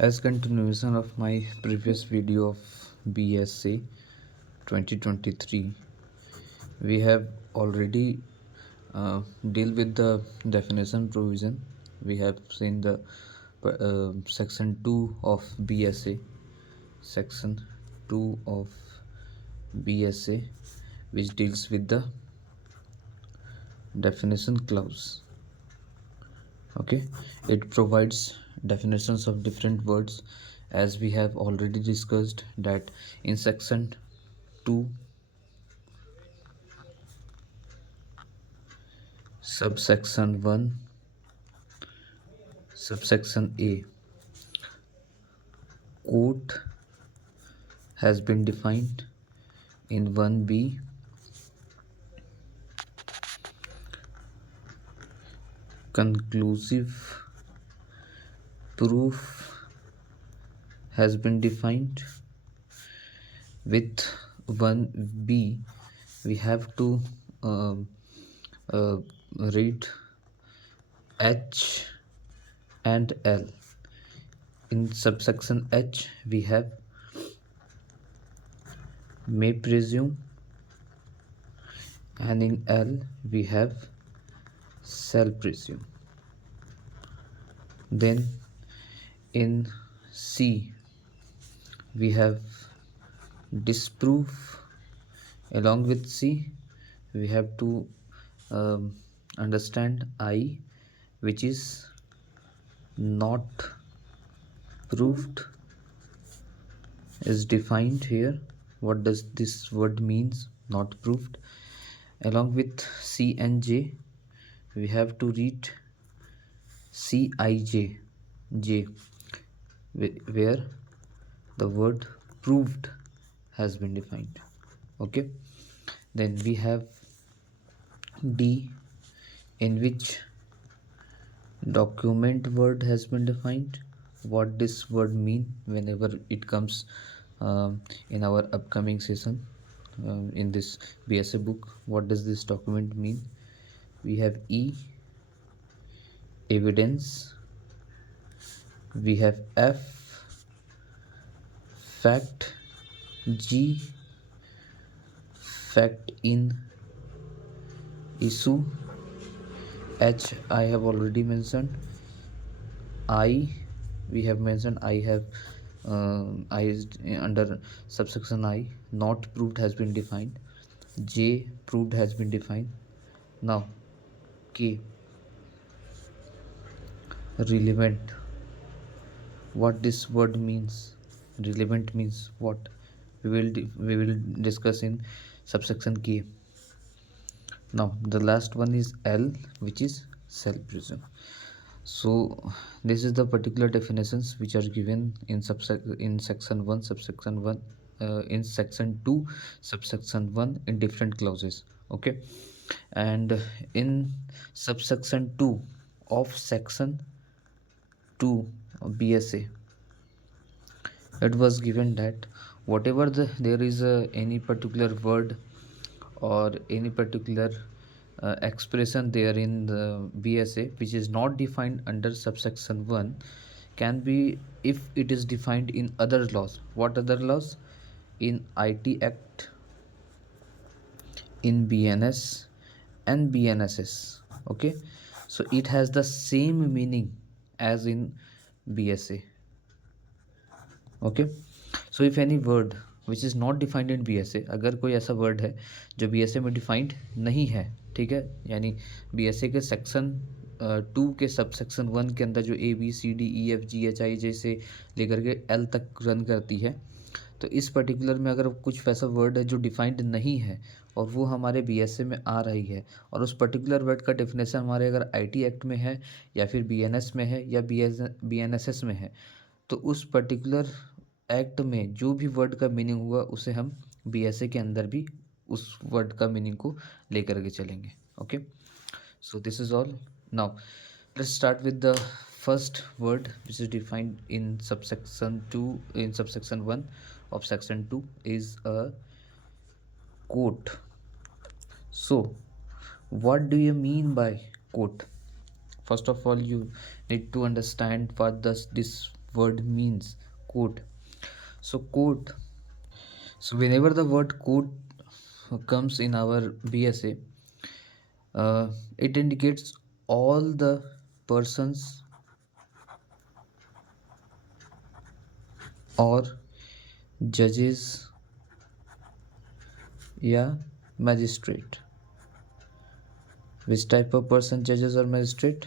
As continuation of my previous video of BSA 2023, we have already deal with the definition provision. We have seen the section 2 of BSA, section 2 of BSA, which deals with the definition clause. Okay, it provides definitions of different words, as we have already discussed that in section 2 subsection 1 subsection A, quote has been defined. In 1B, conclusive proof has been defined. With 1B, we have to read H and L. In subsection H, we have may presume, and in L, we have shall presume. Then in C, we have disprove. Along with C, we have to understand I, which is not proved, is defined here. What does this word means, not proved? Along with C and J, we have to read CIJ, J, where the word proved has been defined. Okay, then we have D, in which document word has been defined. What this word mean whenever it comes in our upcoming session in this BSA book? What does this document mean? We have E, evidence. We have F, fact. G, fact in issue. H, I have already mentioned. I, we have mentioned I have I is under subsection I, not proved has been defined. J, proved has been defined. Now K, relevant. What this word means? Relevant means what? We will discuss in subsection K. Now the last one is L, which is shall presume. So this is the particular definitions which are given in section 1 subsection 1, in section 2 subsection 1, in different clauses. Okay, and in subsection 2 of section 2 BSA, it was given that whatever there is any particular word or any particular expression there in the BSA which is not defined under subsection 1 can be, if it is defined in other laws. What other laws? In IT Act, in BNS and BNSS. Okay, so it has the same meaning as in BSA. Okay, so if any word which is not defined in BSA, अगर कोई ऐसा word है जो BSA में defined नहीं है, ठीक है, यानी BSA के सेक्शन 2 के सब सेक्शन 1 के अंदर जो ABCDEFGHIJ से लेकर के L तक रन करती है, तो इस पर्टिकुलर में अगर कुछ वैसा वर्ड है जो डिफाइंड नहीं है और वो हमारे BSA में आ रही है, और उस पर्टिकुलर वर्ड का डेफिनेशन हमारे अगर IT एक्ट में है या फिर BNS में है या BNSS में है, तो उस पर्टिकुलर एक्ट में जो भी वर्ड का मीनिंग हुआ उसे हम BSA के अंदर भी उस वर्ड का मीनिंग को लेकर के चलेंगे. Okay, so this is all. Now let's start with the first word which is defined in subsection 2, in subsection 1 of section 2 is a quote. So what do you mean by quote? First of all, you need to understand what does this word means? Quote. So quote. So whenever the word quote comes in our BSA, it indicates all the persons or judges या magistrate. Which type of person, judges or magistrate?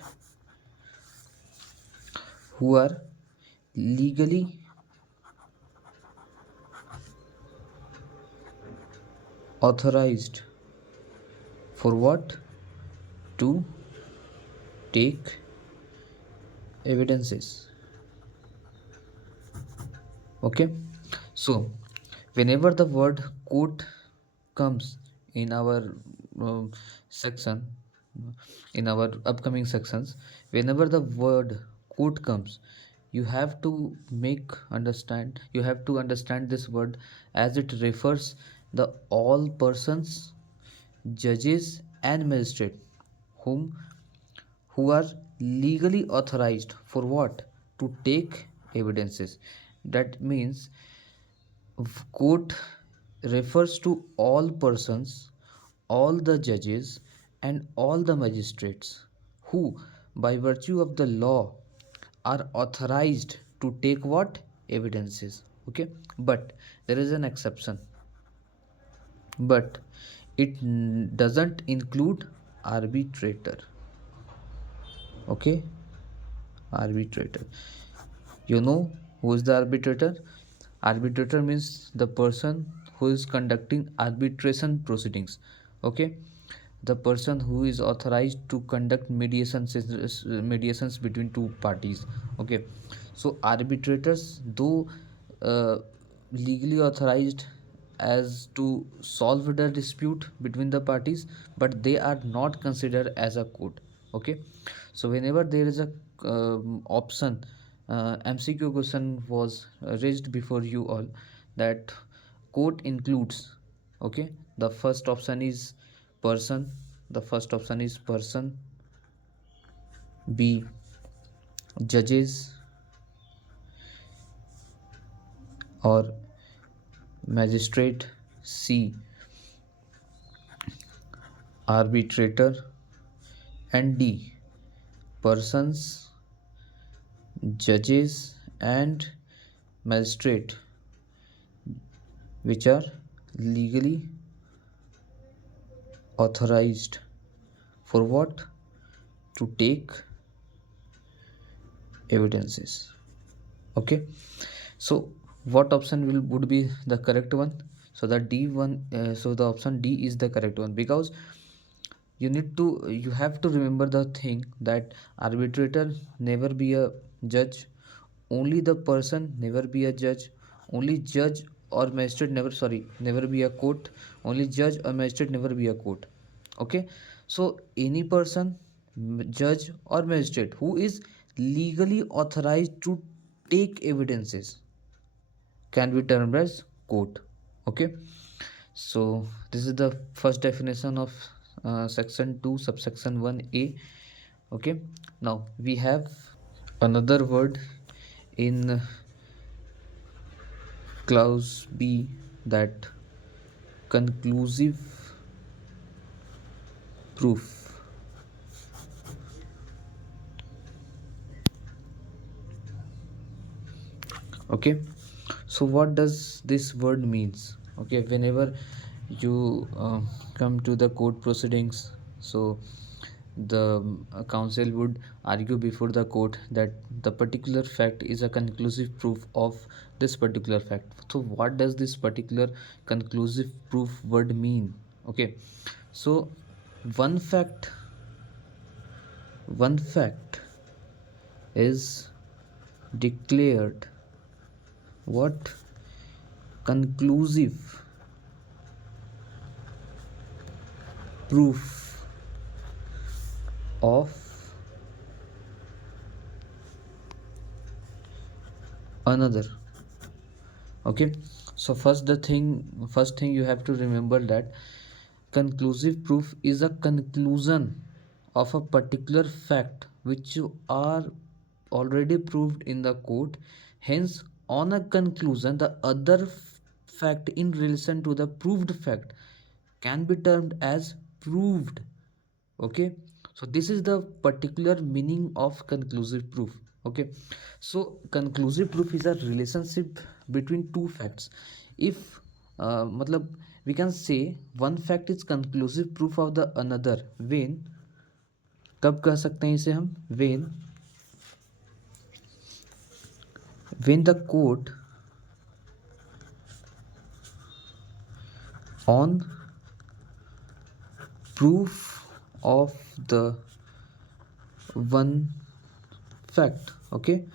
Who are legally authorized for what? To take evidences. Okay, so whenever the word court comes in our section, in our upcoming sections, whenever the word court comes, you have to understand this word as it refers the all persons, judges and magistrate whom who are legally authorized for what? To take evidences. That means court refers to all persons, all the judges, and all the magistrates who, by virtue of the law, are authorized to take what? Evidences. Okay, but there is an exception. But it doesn't include arbitrator. Okay, arbitrator. You know who is the arbitrator? Arbitrator means the person who is conducting arbitration proceedings. Okay, the person who is authorized to conduct mediations between two parties. Okay, so arbitrators, though legally authorized as to solve the dispute between the parties, but they are not considered as a court. Okay, so whenever there is a option, MCQ question was raised before you all, that court includes, okay, the first option is person, the first option is person, B judges or magistrate, C arbitrator, and D persons, judges and magistrate which are legally authorized for what? To take evidences. Okay, so what option would be the correct one? So the the option D is the correct one, because you have to remember the thing that arbitrator never be a judge, only the person never be a judge, only judge or magistrate never be a court, only judge or magistrate never be a court. Okay, so any person, judge or magistrate who is legally authorized to take evidences can be termed as court. Okay, so this is the first definition of section 2 subsection 1a. Okay, now we have another word in clause B, that conclusive proof. Okay, so what does this word means? Okay, whenever you come to the court proceedings, so the counsel would argue before the court that the particular fact is a conclusive proof of this particular fact. So what does this particular conclusive proof word mean? Okay, so one fact one fact is declared what? Conclusive proof of another. Okay, so first thing you have to remember that conclusive proof is a conclusion of a particular fact which you are already proved in the court, Hence, on a conclusion, the other fact in relation to the proved fact can be termed as proved. Okay, so this is the particular meaning of conclusive proof. Okay, so conclusive proof is a relationship between two facts. If matlab we can say one fact is conclusive proof of the another when, कब कह सकते हैं इसे हम, when the court on proof of the one fact. Okay,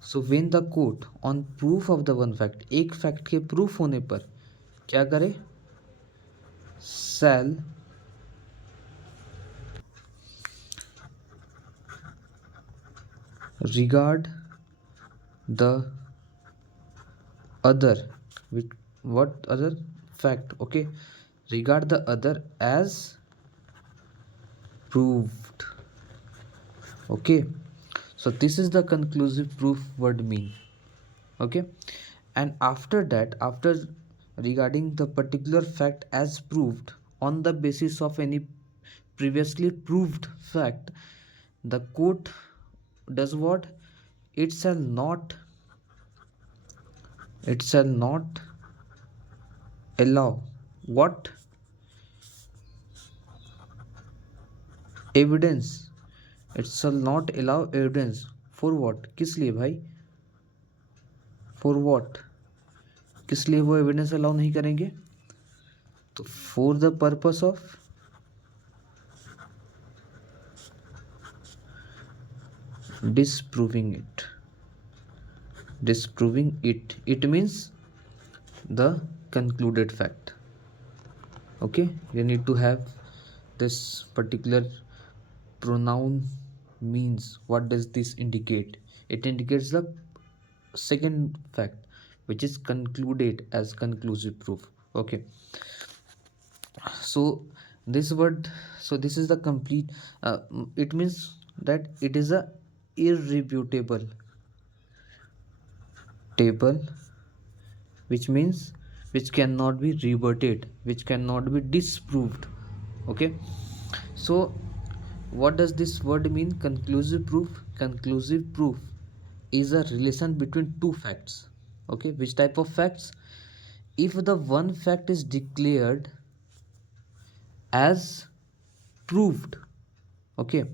so when the court on proof of the one fact, एक fact के proof होने पर क्या करे, shall regard the other with what other fact. Okay, regard the other as proved. Okay, so this is the conclusive proof word mean. Okay, and after that, after regarding the particular fact as proved on the basis of any previously proved fact, the court does what, it shall not allow what, evidence, it shall not allow evidence for what, किस लिए भाई, for what, किस लिए वो evidence allow नहीं करेंगे, तो for the purpose of disproving it, it means the concluded fact. Okay, you need to have this particular pronoun means. What does this indicate? It indicates the second fact which is concluded as conclusive proof. Okay, so this word, so this is the complete it means that it is a irrefutable table, which means which cannot be rebutted, which cannot be disproved. Okay, so what does this word mean, conclusive proof? Conclusive proof is a relation between two facts. Okay, which type of facts? If the one fact is declared as proved, okay,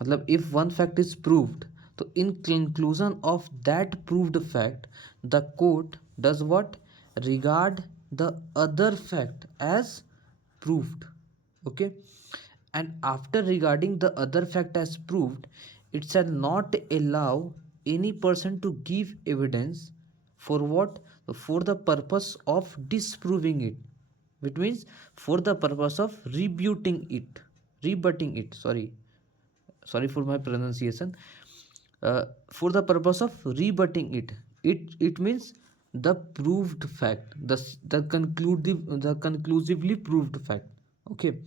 मतलब if one fact is proved, तो in conclusion of that proved fact, the court does what, regard the other fact as proved. Okay, and after regarding the other fact as proved, it shall not allow any person to give evidence for what, for the purpose of disproving it, which means for the purpose of rebutting it, sorry for my pronunciation, for the purpose of rebutting it means the proved fact, the conclusively proved fact. Okay,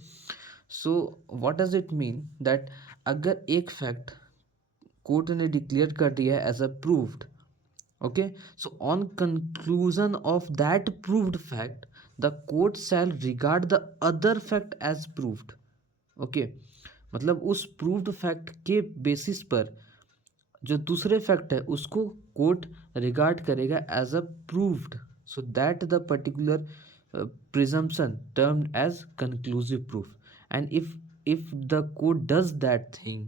so what does it mean, that अगर एक fact court ने declare कर दिया है as a proved, okay, so on conclusion of that proved fact the court shall regard the other fact as proved. Okay, मतलब उस proved fact के basis पर जो दूसरे फैक्ट है उसको कोर्ट रिगार्ड करेगा as a proved, so that the particular presumption termed as conclusive proof. And if the court does that thing,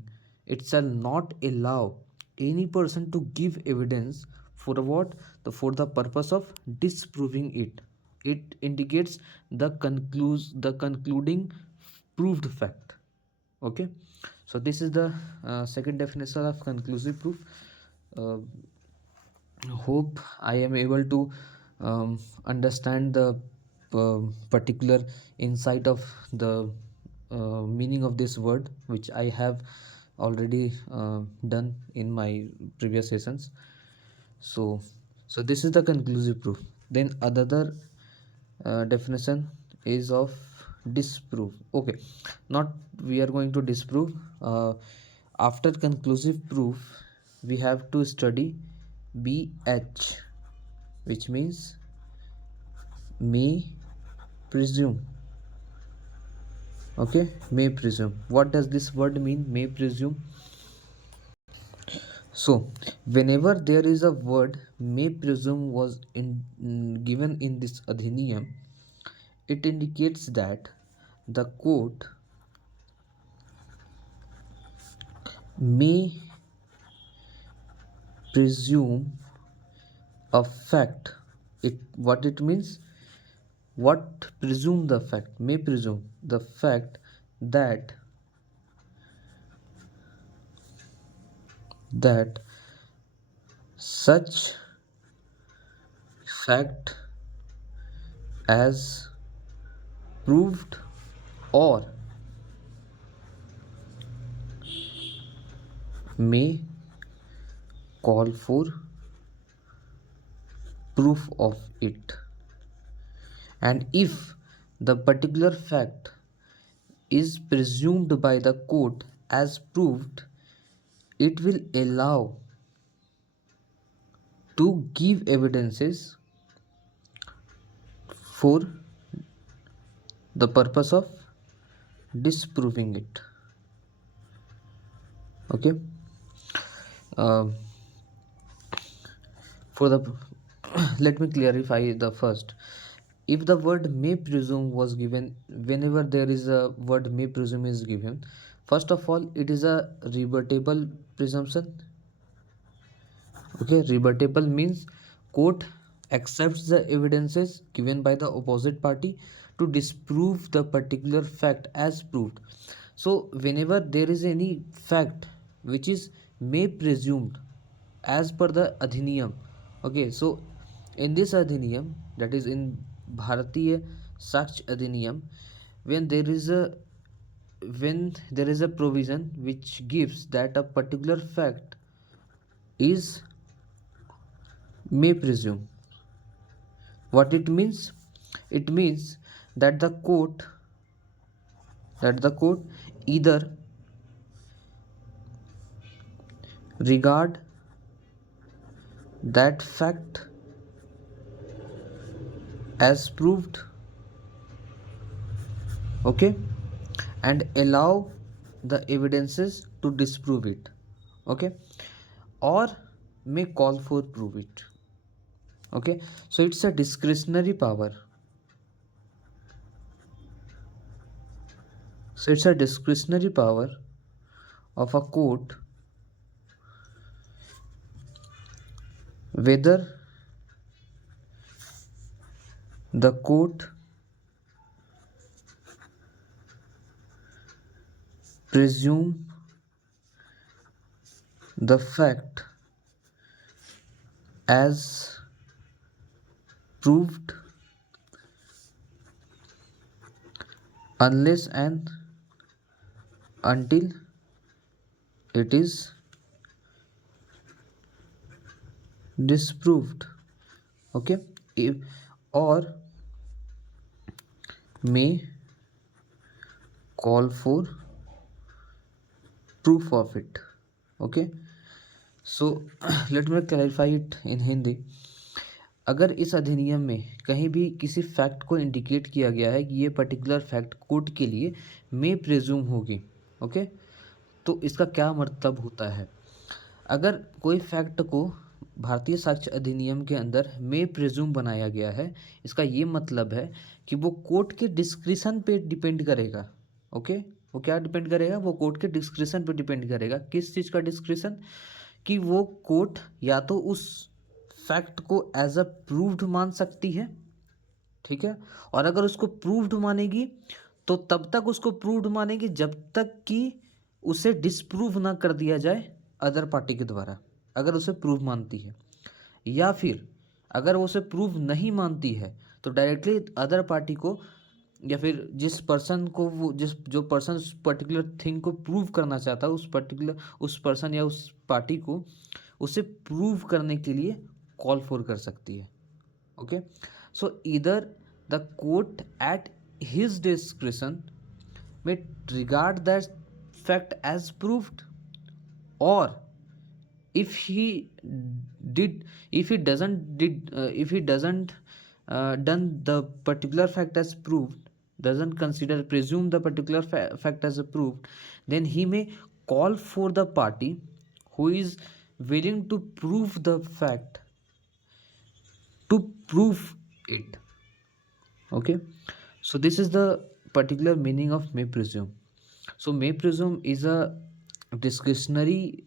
it shall not allow any person to give evidence for what, for the purpose of disproving it. It indicates the concluding proved fact. Okay, so this is the second definition of conclusive proof. uh, Hope I am able to understand the particular insight of the meaning of this word, which I have already done in my previous sessions. So, this is the conclusive proof. Then another definition is of disprove. Okay, not we are going to disprove. After conclusive proof, we have to study BH, which means may presume. Okay, may presume. What does this word mean, may presume? So whenever there is a word may presume was given in this adhiniyam, it indicates that the court may presume a fact. What it means? What presume the fact? May presume the fact that such fact as proved or may call for proof of it. And if the particular fact is presumed by the court as proved, it will allow to give evidences for the purpose of disproving it. Okay. For the let me clarify the first. If the word may presume was given, whenever there is a word may presume is given, first of all it is a rebuttable presumption. Okay, rebuttable means court accepts the evidences given by the opposite party to disprove the particular fact as proved. So whenever there is any fact which is may presumed as per the adhiniyam, okay, so in this adhiniyam, that is in Bharatiya Saksh Adhiniyam, when there is a provision which gives that a particular fact is may presume, what it means? It means that the court either regard that fact as proved, okay, and allow the evidences to disprove it, okay, or may call for prove it. Okay, so it's a discretionary power. So it's a discretionary power of a court whether the court presume the fact as proved unless and until it is disproved. Okay, if, or may call for proof of it. Okay, so let me clarify it in Hindi. अगर इस अधिनियम में कहीं भी किसी fact को indicate किया गया है कि ये पर्टिकुलर फैक्ट कोर्ट के लिए मे प्रिज्यूम होगी, ओके, तो इसका क्या मतलब होता है? अगर कोई फैक्ट को भारतीय साक्ष्य अधिनियम के अंदर मे प्रिज्यूम बनाया गया है, इसका ये मतलब है कि वो कोर्ट के डिस्क्रिशन पे डिपेंड करेगा। ओके, वो क्या डिपेंड करेगा? वो कोर्ट के डिस्क्रिशन पे डिपेंड करेगा। किस चीज़ का डिस्क्रिशन? कि वो कोर्ट या तो उस फैक्ट को एज अ प्रूव्ड मान सकती है, ठीक है, और अगर उसको प्रूव्ड मानेगी तो तब तक उसको प्रूव्ड मानेगी जब तक कि उसे डिसप्रूव ना कर दिया जाए अदर पार्टी के द्वारा, अगर उसे प्रूव मानती है। या फिर अगर वो उसे प्रूव नहीं मानती है तो डायरेक्टली अदर पार्टी को या फिर जिस पर्सन को वो जो पर्सन उस पर्टिकुलर थिंग को प्रूव करना चाहता है उस पर्सन या उस पार्टी को उसे प्रूव करने के लिए कॉल फॉर कर सकती है। Okay, so either the court at his discretion में regard that fact as proved और if he did if he doesn't did if he doesn't done the particular fact as proved, doesn't consider presume the particular fact as a proved, then he may call for the party who is willing to prove the fact to prove it. Okay, so this is the particular meaning of may presume. So may presume is a discretionary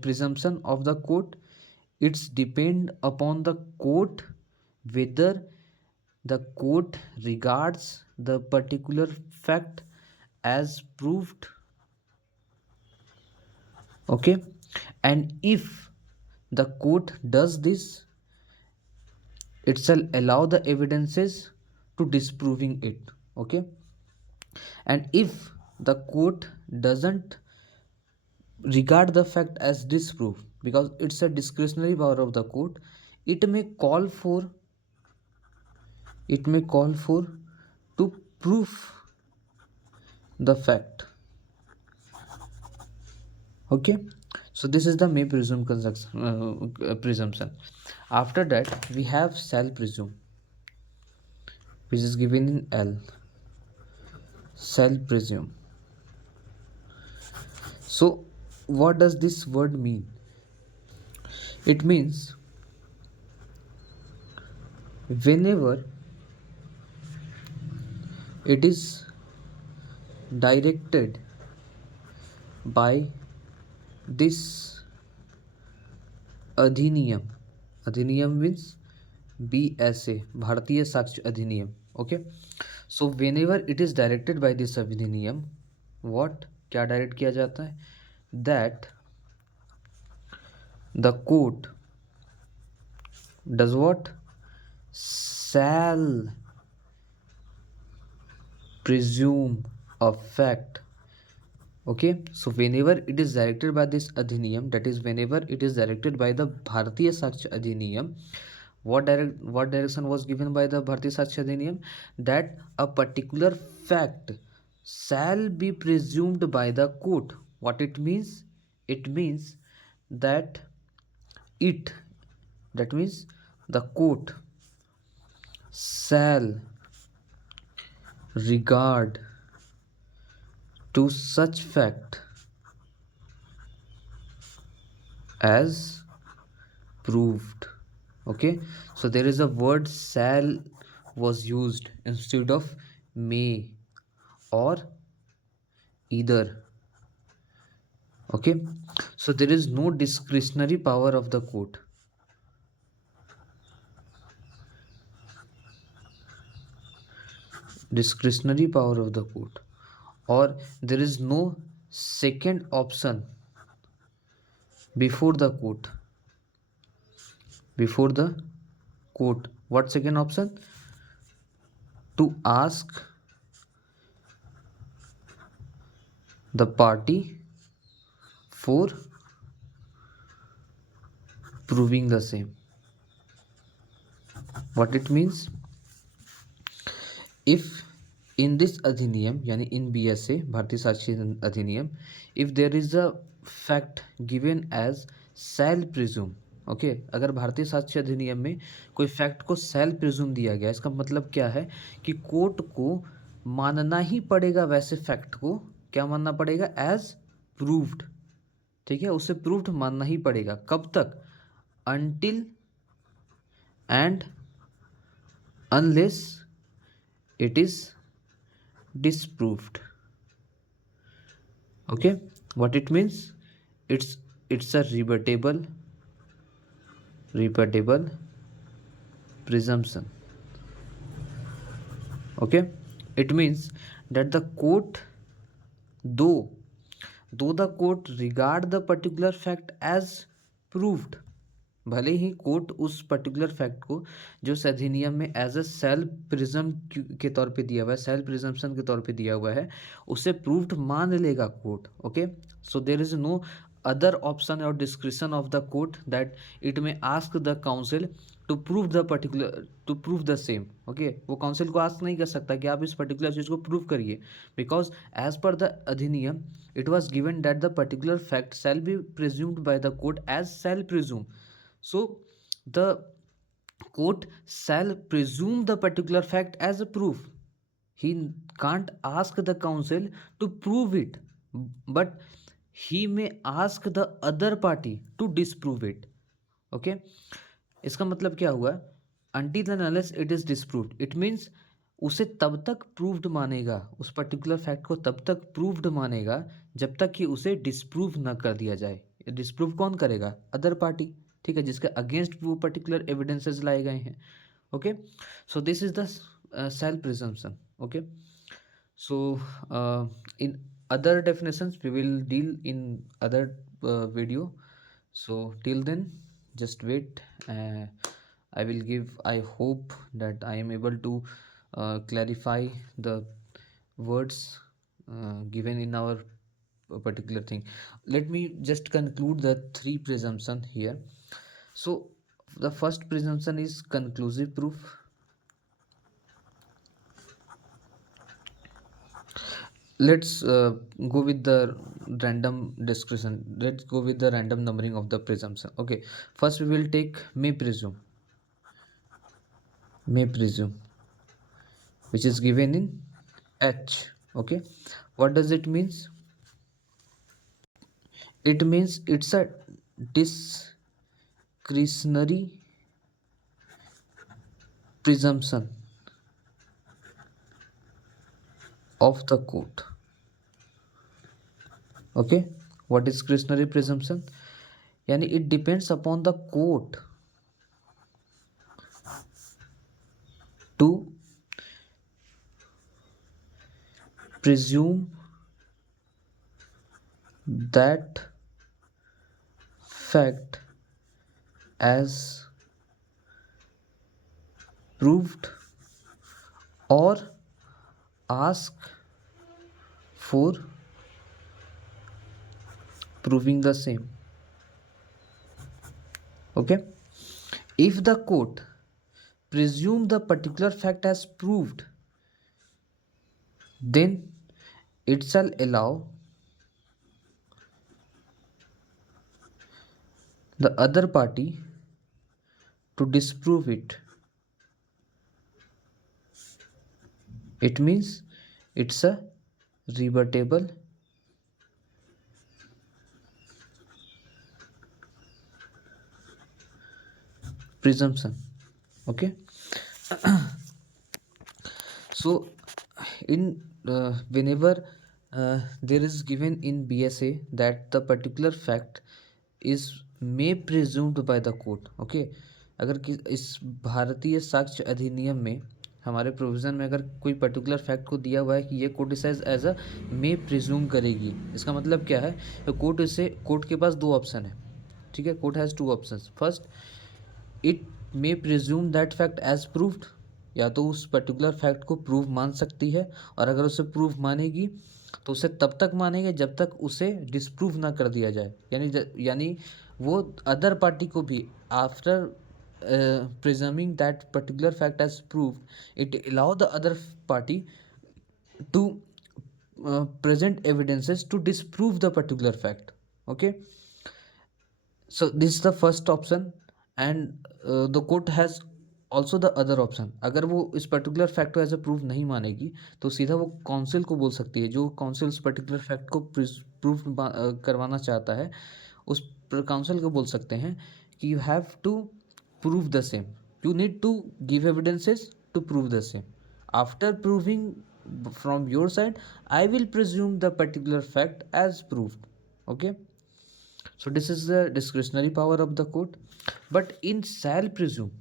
presumption of the court. It's depend upon the court whether the court regards the particular fact as proved. Okay, and if the court does this, it shall allow the evidences to disproving it. Okay, and if the court doesn't regard the fact as disproved, because it's a discretionary power of the court, it may call for to prove the fact. Okay, so this is the may presume presumption. After that we have shall presume, which is given in L. Shall presume. So what does this word mean? It means whenever it is directed by this अधिनियम, अधिनियम means BSA, भारतीय साक्ष्य अधिनियम. Okay, so whenever it is directed by this अधिनियम, what क्या direct किया जाता है? That the court does what? Shall presume a fact. Okay, so whenever it is directed by this अधिनियम, that is whenever it is directed by the भारतीय साक्ष्य अधिनियम, what direction was given by the भारतीय साक्ष्य अधिनियम? That a particular fact shall be presumed by the court. What it means? It means that that means the court shall regard to such fact as proved. Okay, so there is a word shall was used instead of may or either. Okay, so there is no discretionary power of the court. Discretionary power of the court, or there is no second option before the court. What second option? To ask the party for proving the same. What it means? If in this अधिनियम, यानी in BSA, भारतीय साक्ष्य अधिनियम, if there is a fact given as shall presume. Okay, अगर भारतीय साक्ष्य अधिनियम में कोई फैक्ट को shall presume दिया गया, इसका मतलब क्या है कि कोर्ट को मानना ही पड़ेगा, वैसे फैक्ट को क्या मानना पड़ेगा? As proved. ठीक है, उसे प्रूव्ड मानना ही पड़ेगा. कब तक? Until and unless it is disproved. Okay, what it means? It's a rebuttable presumption. Okay, it means that the court, though the court regard the particular fact as proved, भले ही court उस particular fact को जो इस अधिनियम में as a self prism के तौर पे दिया हुआ है, सेल्फ प्रिजम्पशन के तौर पे दिया हुआ है, उसे प्रूव्ड मान लेगा court. Okay, so there is no other option or discretion of the court that it may ask the council to prove the particular to prove the same. Okay, वो काउंसिल को आस्क नहीं कर सकता कि आप इस पर्टिकुलर चीज को प्रूव करिए, बिकॉज एज पर द अधिनियम it was given that the particular fact shall be presumed by the court as shall presume. So the court shall presume the particular fact as a proof. He can't ask the council to prove it, but he may ask the other party to disprove it. Okay, इसका मतलब क्या हुआ? Until and unless it is disproved, it means उसे तब तक proved मानेगा, उस particular fact को तब तक प्रूव्ड मानेगा जब तक कि उसे डिस्प्रूव ना कर दिया जाए. डिस्प्रूव कौन करेगा? Other party. ठीक है, जिसके अगेंस्ट वो पर्टिकुलर एविडेंसेस लाए गए हैं. Okay, so this is the self presumption. Okay, so in other definitions we will deal in other video. So till then just wait. I will give, I hope that I am able to clarify the words given in our particular thing. Let me just conclude the three presumption here. So the first presumption is conclusive proof. Let's go with the random discussion. Let's go with the random numbering of the presumption. Okay, first we will take may presume. May presume, which is given in H. Okay, what does it means? It means it's a discretionary presumption of the court. Okay, what is discretionary presumption? यानी it depends upon the court to presume that fact as proved or ask for proving the same. Okay, if the court presume the particular fact as proved, then it shall allow the other party to disprove it. It means it's a rebuttable presumption. Okay, so in whenever there is given in BSA that the particular fact is may presumed by the court. Okay, अगर इस भारतीय साक्ष्य अधिनियम में हमारे provision में अगर कोई पर्टिकुलर फैक्ट को दिया हुआ है कि ये कोर्ट इसे एज अ मे प्रिज्यूम करेगी, इसका मतलब क्या है? कोर्ट के पास दो ऑप्शन है. ठीक है, court has two options. First, it may presume that fact as proved, या तो उस पर्टिकुलर फैक्ट को प्रूव मान सकती है, और अगर उसे प्रूव मानेगी तो उसे तब तक मानेंगे जब तक उसे डिसप्रूव ना कर दिया जाए. यानी वो अदर पार्टी को भी after presuming that particular fact as proved, it allow the other party to present evidences to disprove the particular fact. Okay, so this is the first option, and the court has also the other option. अगर वो इस particular fact को as a proof नहीं मानेगी तो सीधा वो council को बोल सकती है, जो काउंसिल उस पर्टिकुलर फैक्ट को प्रूफ करवाना चाहता है, उस काउंसिल को बोल सकते हैं कि you have to prove the same. You need to give evidences to prove the same. After proving from your side, I will presume the particular fact as proved. Okay, so this is the discretionary power of the court. But in shall presume,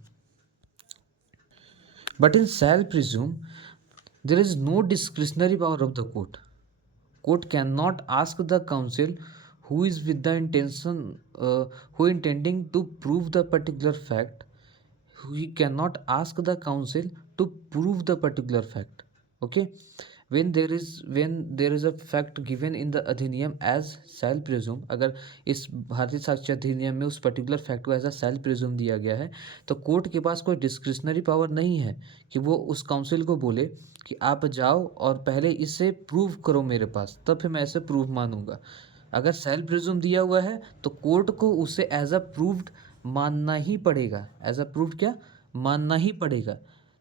there is no discretionary power of the court. Court cannot ask the counsel who is with the intention who intending to prove the particular fact. He cannot ask the counsel to prove the particular fact. Okay, when there is a fact given in the अधिनियम as shall presume, अगर इस भारतीय साक्ष्य अधिनियम में उस particular fact को as अ shall presume दिया गया है, तो कोर्ट के पास कोई डिस्क्रिशनरी पावर नहीं है कि वो उस काउंसिल को बोले कि आप जाओ और पहले इसे प्रूव करो मेरे पास, तब फिर मैं इसे प्रूव मानूंगा। अगर shall presume दिया हुआ है तो कोर्ट को उसे एज अ प्रूव्ड मानना ही पड़ेगा, एज अ प्रूव्ड क्या मानना ही पड़ेगा।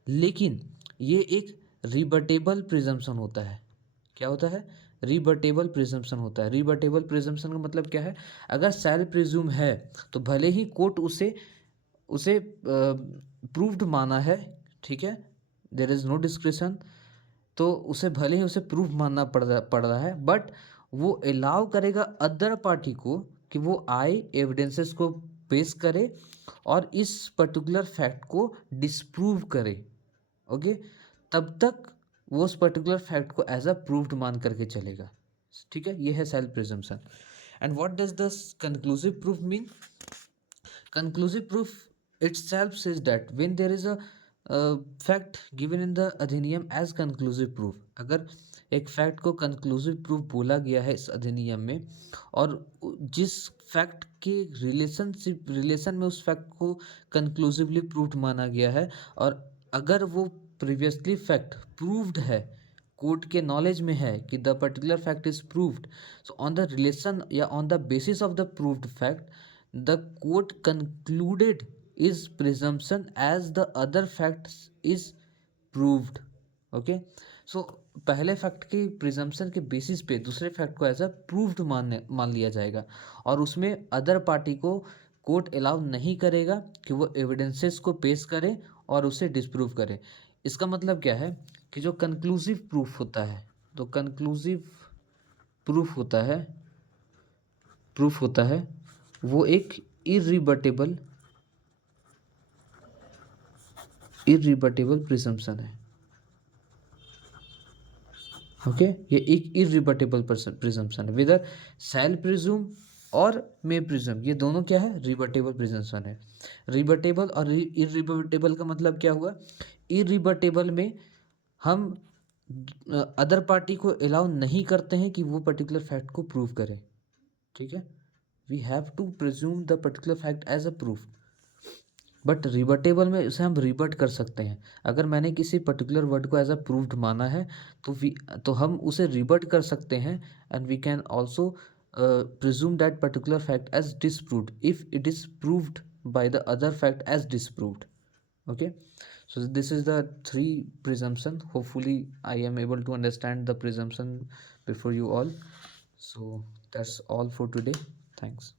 लेकिन ये एक रिबटेबल प्रिजम्पशन होता है। क्या होता है? रिबटेबल प्रिजम्पशन होता है। रिबटेबल प्रिजम्पशन का मतलब क्या है? अगर शैल प्रिज्यूम है तो भले ही कोर्ट उसे उसे प्रूव्ड माना है, ठीक है, देयर इज नो डिस्क्रिशन, तो उसे भले ही उसे प्रूफ मानना पड़ रहा है, बट वो अलाउ करेगा अदर पार्टी को कि वो आए, एविडेंसेस को पेश करे और इस पर्टिकुलर फैक्ट को डिस्प्रूव करे। ओके, तब तक वो उस पर्टिकुलर फैक्ट को एज अ प्रूव्ड मान करके चलेगा। ठीक है, ये है self presumption. And what does the conclusive proof mean? conclusive proof itself says that when there is a fact given in the अधिनियम as conclusive proof, अगर एक फैक्ट को कंक्लूसिव प्रूफ बोला गया है इस अधिनियम में और जिस फैक्ट के रिलेशन में उस फैक्ट को कंक्लूसिवली प्रूव्ड माना गया है, और अगर वो प्रीवियसली फैक्ट प्रूव्ड है, कोर्ट के नॉलेज में है कि the particular fact is proved, so on the relation या on the basis of the proved fact the court concluded is presumption as the other facts is proved. okay, so पहले fact के presumption के basis पे दूसरे fact को as a proved मान लिया जाएगा, और उसमें अदर पार्टी को कोर्ट अलाउ नहीं करेगा कि वो एविडेंसेस को पेश करे और उसे डिस्प्रूव करे। इसका मतलब क्या है कि जो कंक्लूसिव प्रूफ होता है, तो कंक्लूसिव प्रूफ होता है वो एक इरिबटेबल प्रिजम्पशन है। ओके, ये एक इरिबटेबल प्रिजम्पशन है। विदर शैल प्रिज्यूम और मे प्रिज्यूम, ये दोनों क्या है? रिबटेबल प्रिजम्पशन है। रिबटेबल और इरिबटेबल का मतलब क्या हुआ? इरिबटेबल में हम अदर पार्टी को अलाउ नहीं करते हैं कि वो पर्टिकुलर फैक्ट को प्रूव करे। ठीक है, we have to presume the particular fact as a proof. But rebuttable में उसे हम रिबट कर सकते हैं। अगर मैंने किसी पर्टिकुलर वर्ड को एज अ प्रूव्ड माना है तो हम उसे रिबट कर सकते हैं, and we can also presume that particular fact as disproved if it is proved by the other fact as disproved. Okay, so this is the three presumption. Hopefully I am able to understand the presumption before you all. So that's all for today. Thanks.